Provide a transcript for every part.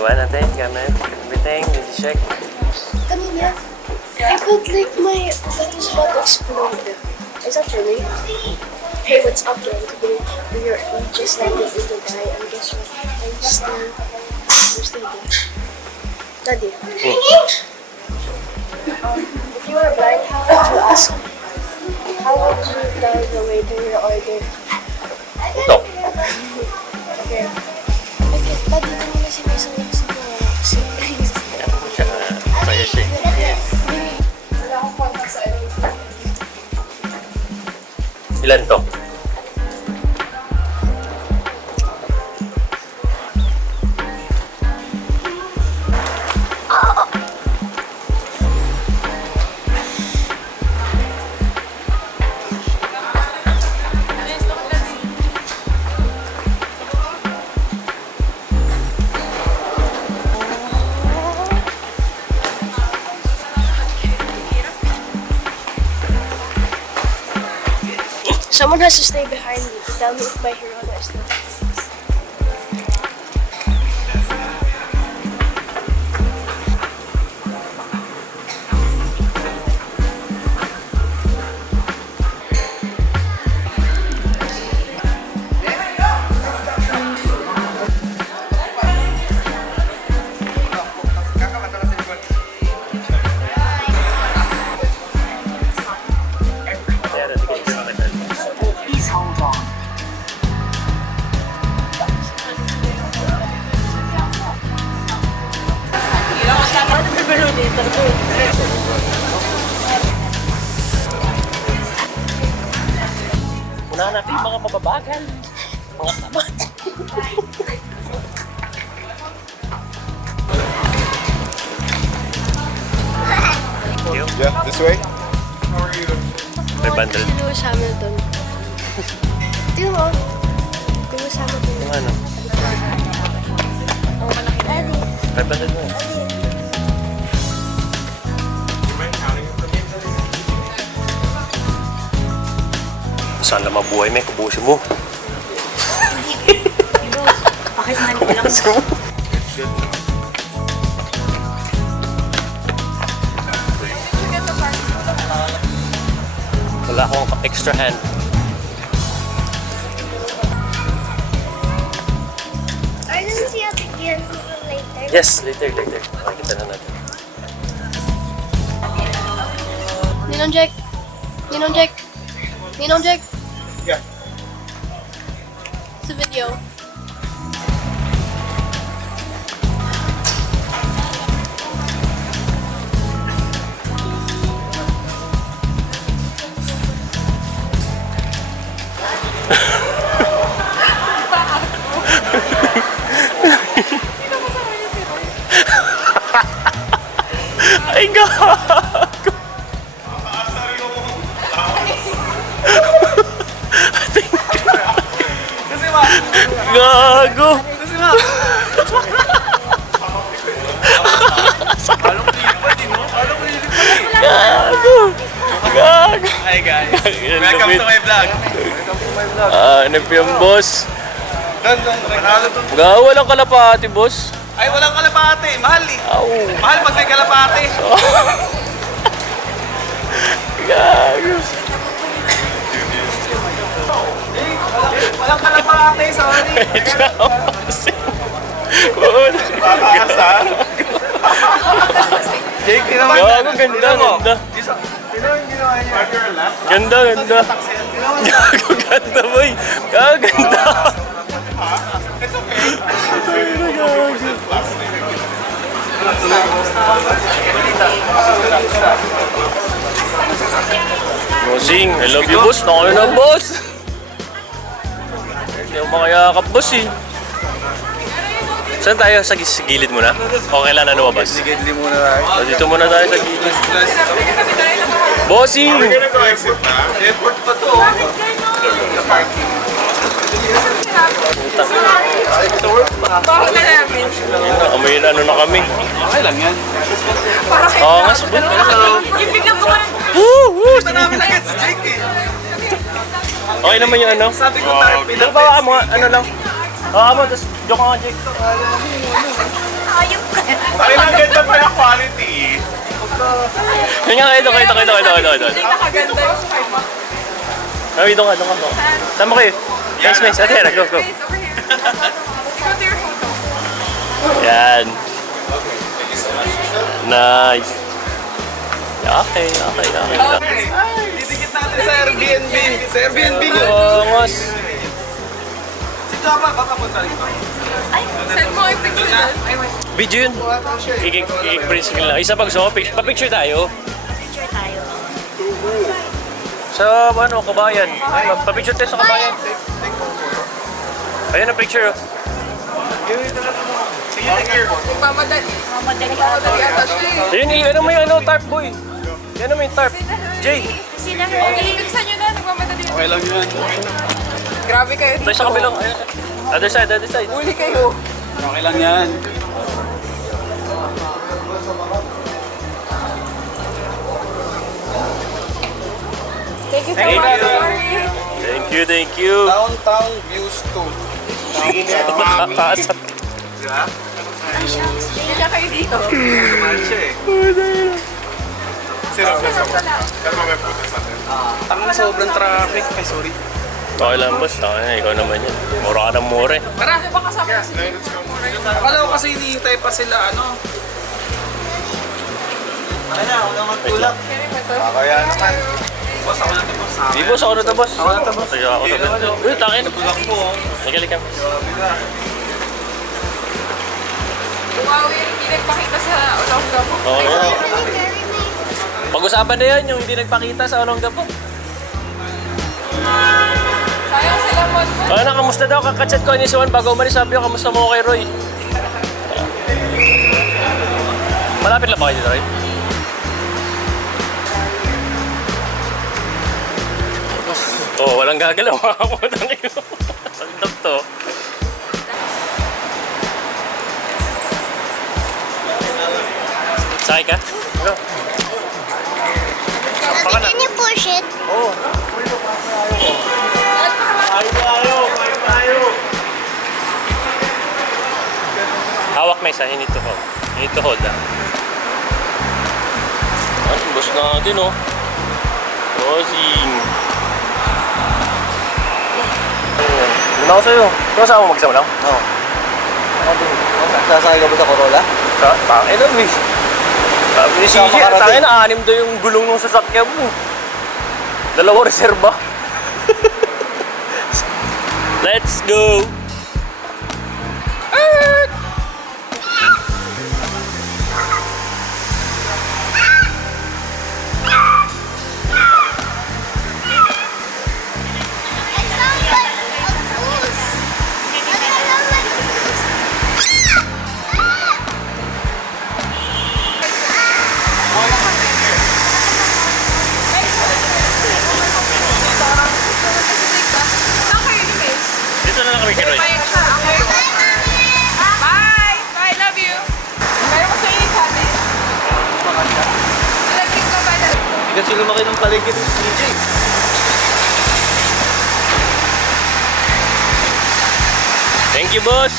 Iniwan natin, gamit, everything, did you check? Kanina, I felt like my butt was about to explode. Is that really? Hey, what's up, gang? Today, we just landed in Dubai, and guess what? We're still there. Daddy. If you were blind, how would you ask? How would you tell the waiter your order? Ito. Okay. Okay, Daddy, ito muna si Mason lang sa mga kasi. Saya siya. Wala akong contact sa Ilan to? Someone has to stay behind me to tell me if my Hirona is not. Unahan natin yung mga mababagal. Mga tabat. Yeah, this way. May bundle. Lewis Hamilton. Tingnan mo. Lewis Hamilton. Yung ano? Oh, malaki. Daddy. May bundle mo. Saan na mabuhay may kubusin mo? Bakit man lang? Wala akong extra hand. Are you gonna see us again later? Yes, later. Makikita na natin. Ninong Jack. Ninong Jack. Ninong Jack. Yeah. It's a video. Ay, gago! Gago! Gago! Gago! Hi guys, welcome to my vlog. Ano po yung boss? Don, panalo to. Gago, walang kalapati, boss. Ay, walang kalapate. Mahal eh. Aw! Mahal pag may kalapate. Gago! Walang kalapate, sorry. Tataas ha? Jake, tinaman. Gago, ganda. Tinaman yung ginawa niya. Ganda. Gago, ganda, boy. Gago, ganda. It's okay. Bossing, I love you, boss. Nakayo na, boss. Hindi ako makayakap, boss, eh. Saan tayo? Sa gilid muna? O kailan na lumabas? Sigidli muna tayo. O, dito muna tayo sa gilid. Bossing! We're gonna go exit na. Airport pa to. The parking. Bakit na namin? Amoy na ano na kami. Okay lang yan. Angas, boss. Yung biglang gumawa ng... Gusto namin agad si Jake eh. Okay naman yung ano. Sabi ko tayo Pero baka mo, ano lang. Baka mo, tapos joke nga, Jake. Hayop ka. Ay, ang ganda pa yung quality. Yun nga, ito. Nakaganda yung sky mo. Ay, doon ka. Tama kayo. Thanks. Ate, go. Over here. Go to your photo. Yan. Nice. Okay. Didikit natin sa Airbnb. Sa Airbnb yun. Bongos. Si Java, baka punta rito. Ay, send mo yung picture doon. Ay, wait. Video yun. Kikik-print screen lang. Isa pag pa-picture tayo. Picture tayo. Sa kabayan. Pa-picture tayo sa kabayan. Ayun ang picture. Mamadali ata siya. Ayun, mo yung tarp, boy. Yan mo yung tarp. Jay. Sila Ibigsan nyo na, nagmamadali. Okay lang yun. Grabe kayo Tayo sa kabilang. Ayun. Other side. Huli kayo. Okay lang yan. Thank you so much. Thank you. Downtown Views 2. Nakakaasap. Diba? Sila kayo dito. Mahal siya eh. Sino? Pero may puto sa atin. Tanga na sobrang traffic. Ay, sorry. Okay lang, boss. Ikaw naman yan. Mura ka ng mura eh. Tara! Ano ba kasama si Akala ko kasi hinihintay pa sila ano. Kaya naman. Boss, ako na ito boss. Di, boss. Ako na to, boss. Ako na to, boss. Sige, ako na to. Uy, takin. Nagulak po. Halika. Umawi yung hindi nagpakita sa Olongga mo. Oo. Pag-usapan na yan, yung hindi nagpakita sa Olongga po. Sayang sila mo. Ano, kamusta daw? Kakachat ko ni Juan bago umalis. Sabi ko, kamusta mo kay Roy? Malapit lang ba kayo dito, Roy? Oh, walang gagalaw. Makakaputang iyo. Pagdok to. Sakay ka? Go. Can you push it? Hawak may isa. You need to hold. You need to hold ah. Ay, boss natin oh. Bossing. Doon ako sa'yo. Ikaw saan mo mag-isama lang? Oo. Sasakay ka ba sa Corolla? Tangin na, Wish. Sabi ni Sama CJ, ka natin. tangin na 6 daw yung gulong ng sasakyan mo. 2 reserba. Let's go! Saan kayo ni Miss? Dito na lang kami kay Roy. Bye! Bye! Love you! Meron ko sa init sabi. Nalagyan ka ba na? Hindi kasi lumaki ng paligid ng CJ. Thank you, boss.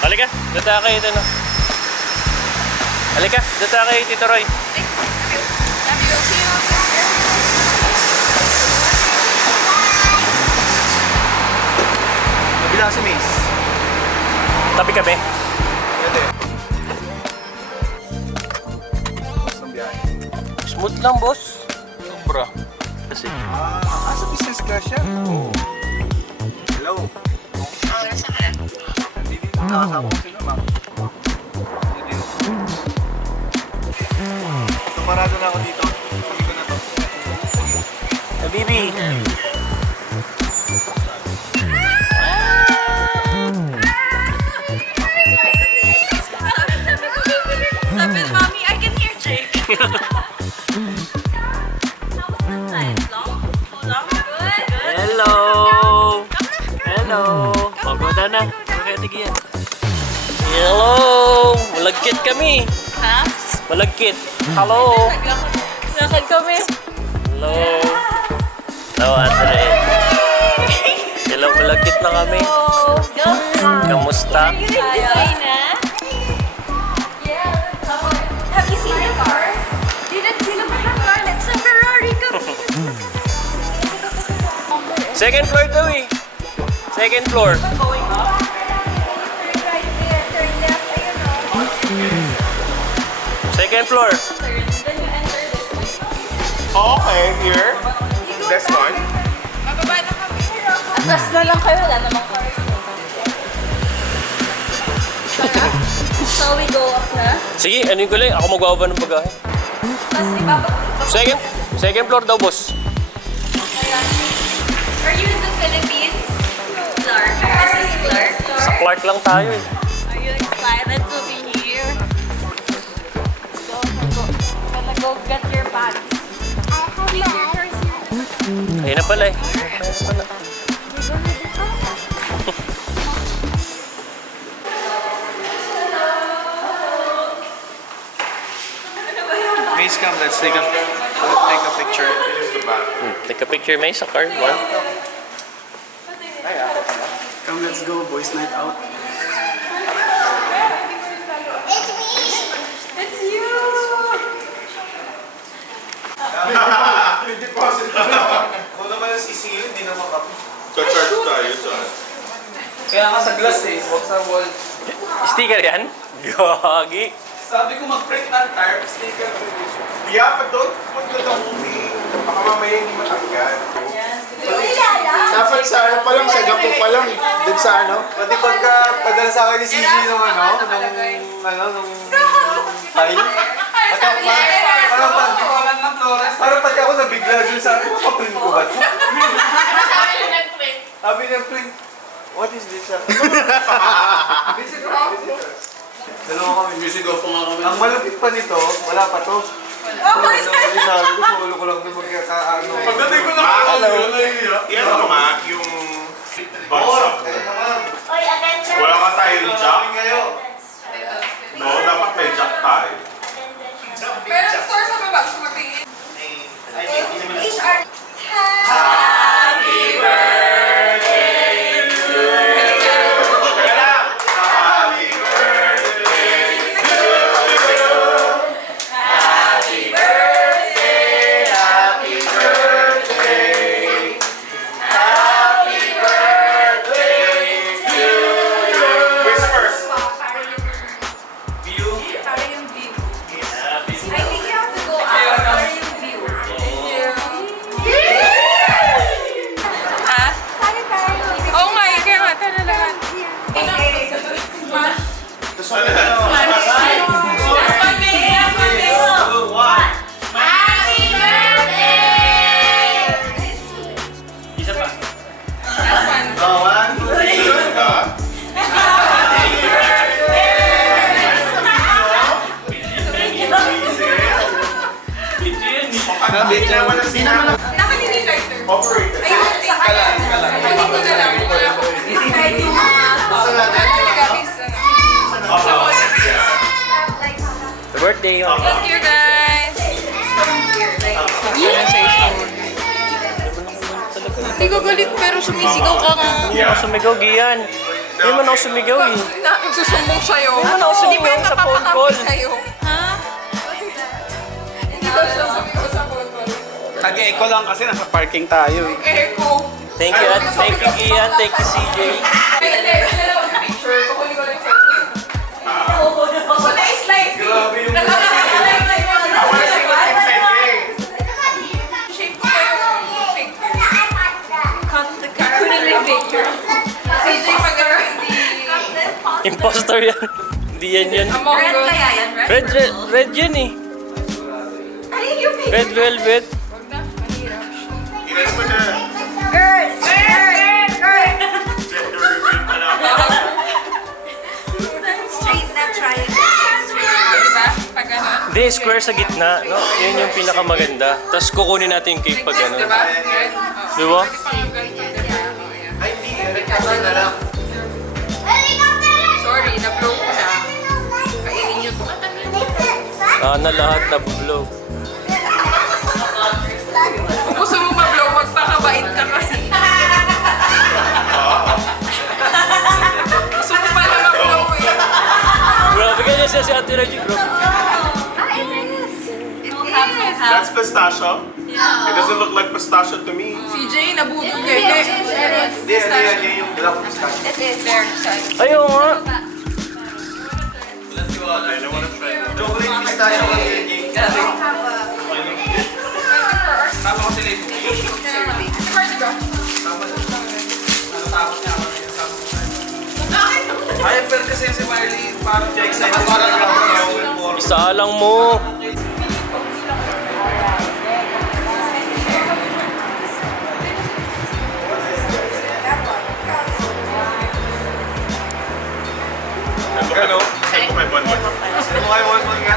Halika, dito kayo ito na. Halika, dito kayo Tito Roy. Love you. See you. Nabila si Mace. Tabi kami. Pwede. Basta ng biyahe. Smooth lang, boss. Sobra. Kasi, Sa business class siya? Oo. Hello. Nandito nakasama ko sila, ma'am. Tumarado na ako dito. Sabi ko na to. Bibi. Sabi ni Mommy, I can hear Jake. How was the time? Long? Good? Hello. Hello. Pagoda na. Kaya tigiyan. Hello. Malagkit kami. Ha? Malagkit. Hello. Lakad kami. Hello. Hello, Andre. Hello, malagkit na kami. Oh, go. Kamusta? Hi na. Second floor daw eh. Second floor. Going up. Turn right there. Turn left. Ayun o. Second floor. Turn. Then you enter this way. Okay, here. This one. Mababa na kami. Atras na lang kayo. Wala namang cars. So we go up na. Sige, ano yung kulay? Ako magbababa ng bagahe. Tapos ibaba. Second floor daw, boss. Are you in the Philippines? Clark. This is Clark. Sa Clark lang tayo eh. Are you excited to be here? Gonna go get your bags. Please, your car's here. Ayun na pala eh. Maze, come, let's take a picture. Take a picture, may sa card. One. Come, let's go, boys night out. It's you! May deposit na naman. Kung naman ang sisili, hindi naman kami. Ka-charge tayo dyan. Kaya nga sa glass eh, huwag sa wall. Sticker yan? Gagi. Sabi ko mag-print ng tire, sticker. Yeah, but don't put to the movie. Baka mamaya hindi matanggal. Dapat sa ano pa lang, sa gapo pa lang. Doon sa ano. Pati pagka padala sa akin ni Sisi nung nung tile. Parang pagkawalan ng Flores. Parang pagka ako nabigla dun sa akin, makaprint ko ba ito? Sabi niya print. What is this? Dalawa kami. Music off nga kami. Ang malupit pa nito, wala pa to. Sabi ko, sa ulo ko lang ito magkakaano. Pagdating ko na yan mo nga, yung bagsak. Wala ka tayong jack. No, dapat may jack tayo. Pero store sa baba, gusto magtingin. HR. Para yung view. I think you have to go out. Para yung view. Ha? Sali tayo. Oo nga, kaya nga, tara lang. Isa pa. Nakanini lighter. Operator. Ayun, kalan. Hindi ko na lang. Birthday yun. Thank you guys. Hindi ko galit pero sumisigaw ka nga. Hindi ako sumigaw, Gian. Hindi man ako sumigaw eh. Nagsusumbong sa'yo. Hindi man ako Hindi ba sumigaw yung sa phone napapakampi call. sa'yo? Ha? Hindi daw siya sumigaw sa phone call. Nag-echo lang kasi nasa parking tayo eh. Echo. Thank you, At. Thank you, Gian. Thank you, CJ. Picture. Kukunin ko lang yung picture. Wala i-slice. Grabe yung Shape ko pa yung figure. Kunin mo yung figure. CJ pag hindi... Impostor yan. Hindi yan yun. Among Red Us. kaya yan, red? Red yun eh. Ay, yung pink. Red velvet. Huwag na, mahirap. Ilan mo na? Earth! Earth! Earth! Gender reveal pa lang. Straight na triangle. Diba? Pag ano. Hindi, square sa gitna. No? Yun yung pinakamaganda. Tapos kukunin natin yung cake pag ano. Diba? Red? Di ba? Ay, hindi. Recover na lang. Sorry, na-blow ko na. Kainin nyo to. Na lahat na blow. Kung gusto mo ma-blow, magpakabait ka kasi. Gusto mo pala ma-blow eh. Grabe ganyan siya si Ate Reggie, bro. That's pistachio? It doesn't look like pistachio to me. CJ, nabudol kayo. Hindi, ano yan, yung black pistachio. It is. There, side. Ayaw nga. Chocolate pistachio kasi yun, Jake. Tama ko sila yung ay, pero kasi si Miley parang Excited ka lang ako. Isa lang mo. Ano? Saan ko may bonbon? Sino mo kayo one nga?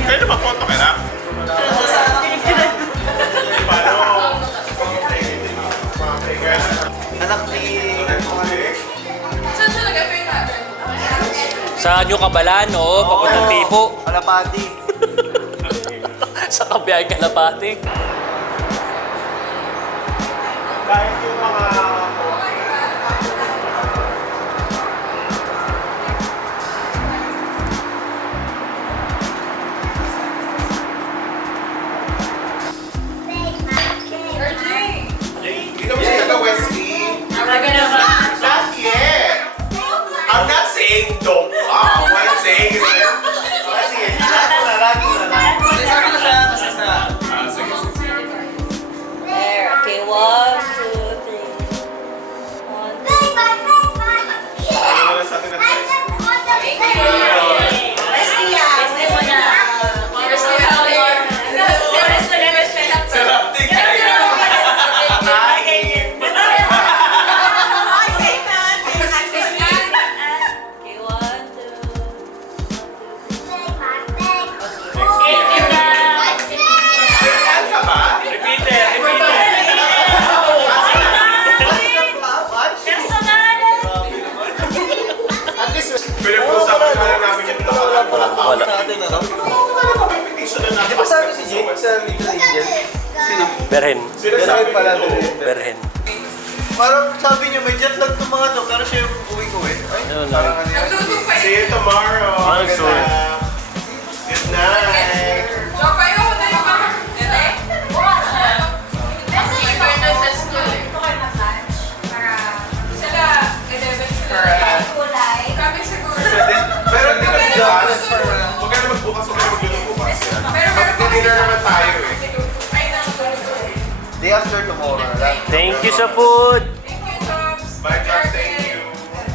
Kayo na magpunto ka na? Paano? Anak ni... Saan siya nag-affect natin? Sa New Cabalan, oo. Papuntang Tipo. Kalapati. Sa Kabiyahe Kalapati. Kahit yung mga... RJ! Hindi kami siya taga-Wesley. Not yet. I'm not saying don't come. What I'm saying is like... Sige, lagi na lang. sabi ko siya, kasi sa... Sige. There. Okay, 1, 2, 3. 1, 2. Ano na sa atin at guys? Wesley mo na. Sarap din kaya. Okay, 1, 2. Saan ka ba? Repeater. At least, Pinag-usapan na lang namin yung Wala. sa atin, ano? competition na natin. Di ba sabi si Jake sa Little Angel? Sino? Berhen. Sino Sabi sabi pala nito? nila. Berhen. Parang sabi niya, may jet lag itong mga to, pero siya yung uwi ko eh. Ay, Ayun, parang ano yan. Nagluto pa See you tomorrow. Ano, Good sorry. night. Good night. So, kayo ako na yung mga... Kasi yung partner sa school eh. Sila, 11 sila. Kami siguro. Pero hindi na Dollars bukas. for Huwag ka na magbukas. Huwag ka na magluto bukas. Pero Mag-dinner naman tayo eh. Ay, nanggulo. day after tomorrow na lang. Thank you sa food. Thank you, Tops. Bye, Josh. Thank you.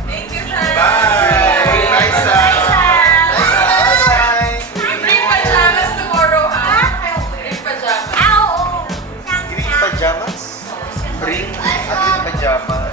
Thank you, sir. Bye. Bye, Sam. Bye! Bring pajamas tomorrow, ha? Bring pajamas. Green pajamas? Bring? At yung pajamas?